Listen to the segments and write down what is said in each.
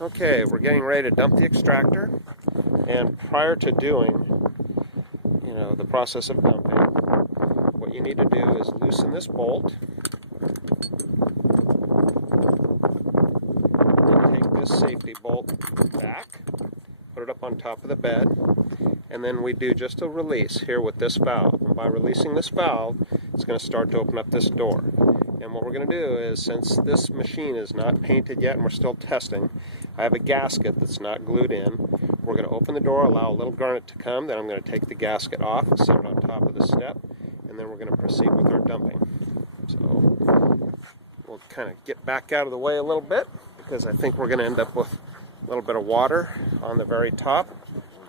Okay, we're getting ready to dump the extractor, and prior to doing, the process of dumping, what you need to do is loosen this bolt, then take this safety bolt back, put it up on top of the bed, and then we do just a release here with this valve. And by releasing this valve, it's going to start to open up this door. And what we're going to do is, since this machine is not painted yet and we're still testing, I have a gasket that's not glued in. We're going to open the door, allow a little garnet to come, then I'm going to take the gasket off and set it on top of the step, and then we're going to proceed with our dumping. So we'll kind of get back out of the way a little bit, because I think we're going to end up with a little bit of water on the very top.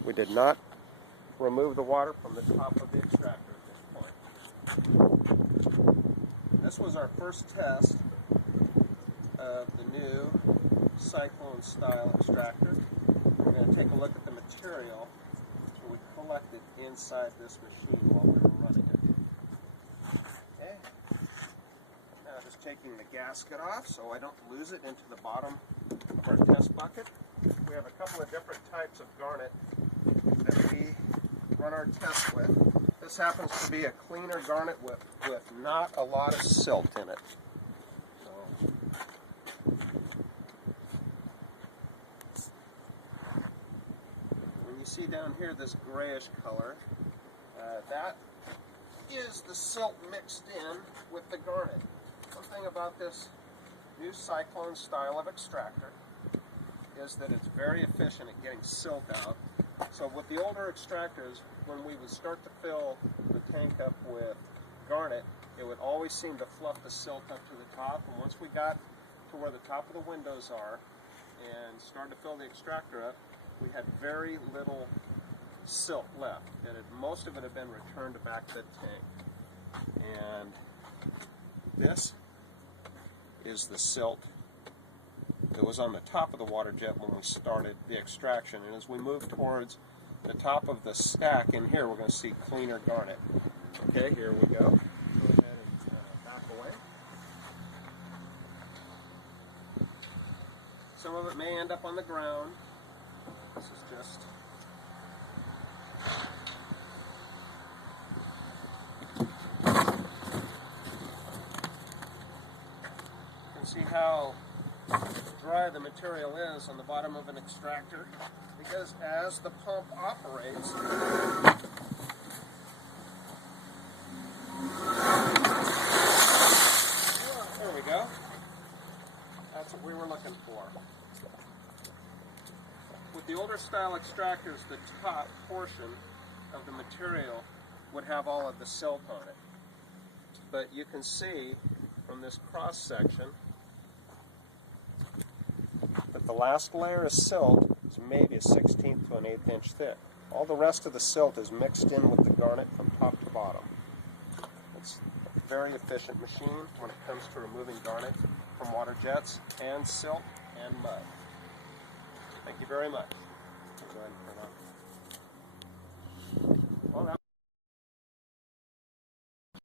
We did not remove the water from the top of the extractor at this point. This was our first test of the new cyclone style extractor. We're going to take a look at the material that we collected inside this machine while we were running it. Okay. Now just taking the gasket off so I don't lose it into the bottom of our test bucket. We have a couple of different types of garnet that we run our test with. This happens to be a cleaner garnet with not a lot of silt in it. So, when you see down here this grayish color, that is the silt mixed in with the garnet. One thing about this new cyclone style of extractor is that it's very efficient at getting silt out. So with the older extractors, when we would start to fill the tank up with garnet, it would always seem to fluff the silt up to the top. And once we got to where the top of the windows are and started to fill the extractor up, we had very little silt left. And most of it had been returned back to the tank. And this is the silt that was on the top of the water jet when we started the extraction. And as we move towards the top of the stack in here, we're going to see cleaner garnet. Okay, here we go. Go ahead and back away. Some of it may end up on the ground. This is just... You can see how dry the material is on the bottom of an extractor, because as the pump operates, there we go. That's what we were looking for. With the older style extractors, the top portion of the material would have all of the silt on it. But you can see from this cross section that the last layer of silt is maybe a 1/16 to an 1/8 inch thick. All the rest of the silt is mixed in with the garnet from top to bottom. It's a very efficient machine when it comes to removing garnet from water jets and silt and mud. Thank you very much. Go ahead and turn on.